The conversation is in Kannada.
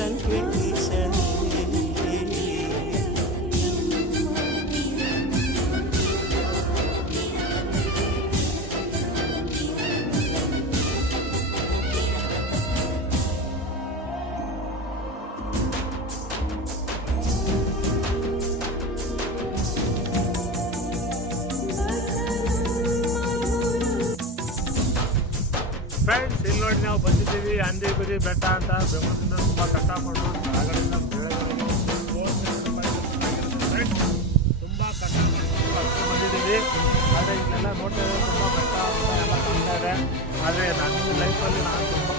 ವೆಂಕಟೇಶನೇ. ಫ್ರೆಂಡ್ಸ್, ಇಲ್ಲಿ ನೋಡಿ ನಾವು ಬಂದಿದ್ದೀವಿ ಅಂದಿಗುರಿ ಬೆಟ್ಟ ಅಂತ. ಬೆಂಗಳೂರಿಂದ ತುಂಬ ಕಷ್ಟಪಟ್ಟು ಹೊರಗಡೆಯಿಂದ ಫ್ರೆಂಡ್ಸ್ ತುಂಬ ಕಷ್ಟಪಟ್ಟು ಬಂದಿದ್ದೀವಿ. ಆದರೆ ಇಲ್ಲೆಲ್ಲ ನೋಡ್ತಾ ಇದ್ದಾರೆ ತುಂಬ ಬೆಟ್ಟ ಅಂತ ಎಲ್ಲ ಕಾಣ್ತಾ ಇದೆ. ಆದರೆ ನನ್ನ ಲೈಫಲ್ಲಿ ನಾನು ತುಂಬ